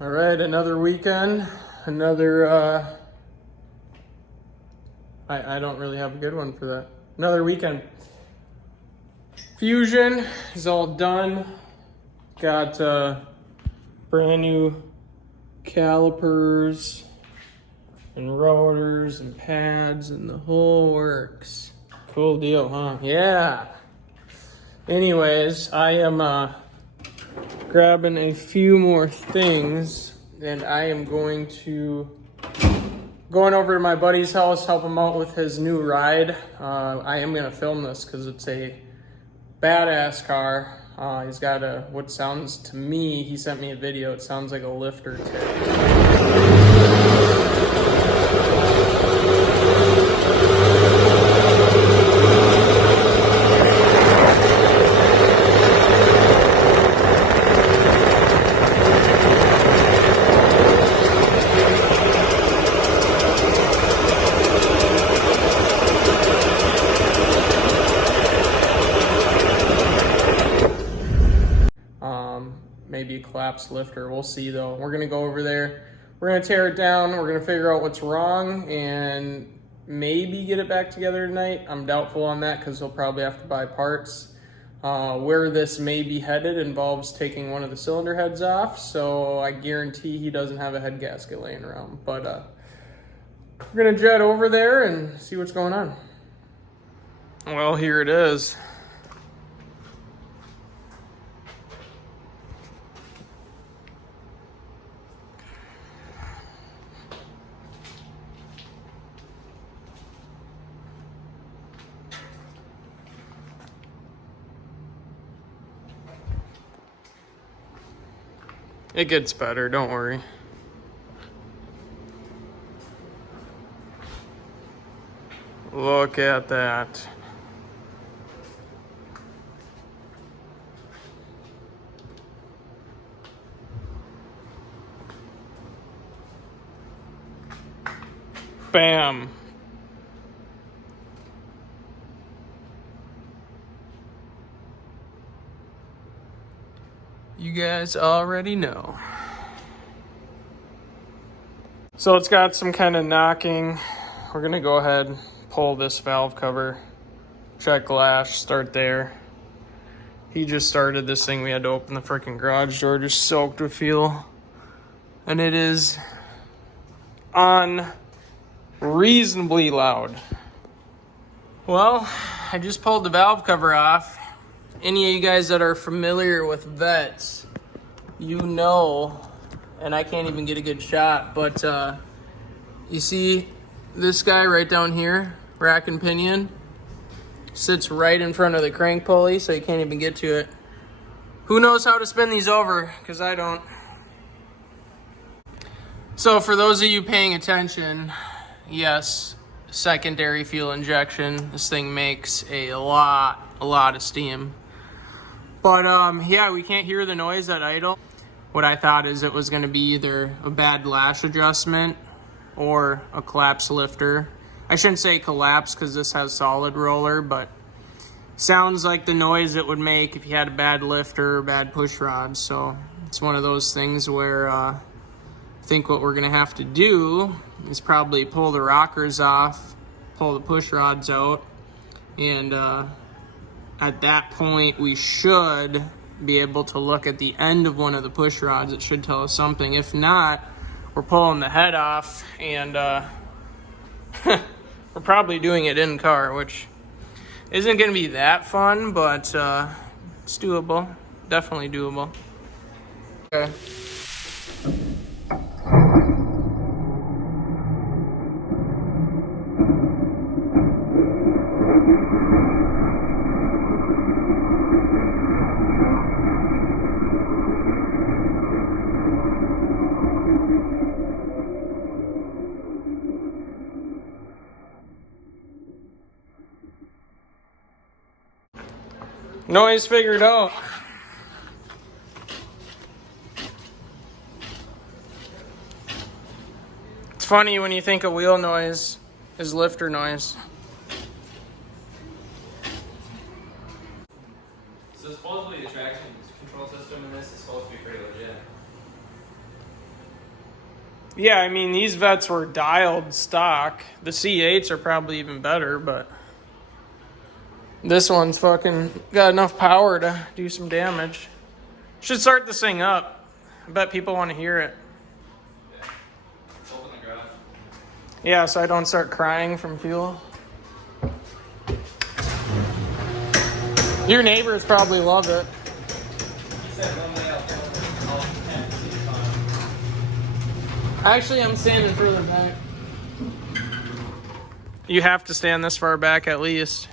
All right, another weekend, another, I don't really have a good one for that. Another weekend. Fusion is all done. Got brand new calipers and rotors and pads and the whole works. Cool deal, huh? Yeah. Anyways, I am grabbing a few more things and I am going over to my buddy's house, help him out with his new ride. I am gonna film this because it's a badass car. He's got what sounds to me, he sent me a video, it sounds like a lifter tip. Maybe a collapsed lifter. We'll see though. We're gonna go over there. We're gonna tear it down. We're gonna figure out what's wrong and maybe get it back together tonight. I'm doubtful on that because he'll probably have to buy parts. Where this may be headed involves taking one of the cylinder heads off, so I guarantee he doesn't have a head gasket laying around. But we're gonna jet over there and see what's going on. Well, here it is. It gets better, don't worry. Look at that. Bam. You guys already know. So it's got some kind of knocking. We're gonna go ahead, pull this valve cover, check glass, start there. He just started this thing. We had to open the freaking garage door, just soaked with fuel. And it is unreasonably loud. Well, I just pulled the valve cover off. Any of you guys that are familiar with vets, you know, and I can't even get a good shot, but you see this guy right down here, rack and pinion, sits right in front of the crank pulley, so you can't even get to it. Who knows how to spin these over? Because I don't. So for those of you paying attention, yes, secondary fuel injection. This thing makes a lot of steam. But yeah, we can't hear the noise at idle. What I thought is it was gonna be either a bad lash adjustment or a collapse lifter. I shouldn't say collapse because this has solid roller, but sounds like the noise it would make if you had a bad lifter or bad push rod. So it's one of those things where I think what we're gonna have to do is probably pull the rockers off, pull the push rods out, and at that point we should be able to look at the end of one of the push rods. It should tell us something. If not, we're pulling the head off and we're probably doing it in car, which isn't gonna be that fun, but it's doable. Definitely doable. Okay. Noise figured out. It's funny when you think of wheel noise is lifter noise. So supposedly the traction control system in this is supposed to be pretty legit. Yeah, I mean, these vets were dialed stock. The C8s are probably even better, but this one's fucking got enough power to do some damage. Should start this thing up. I bet people want to hear it. Yeah, so I don't start crying from fuel. Your neighbors probably love it. Actually, I'm standing further back. You have to stand this far back at least.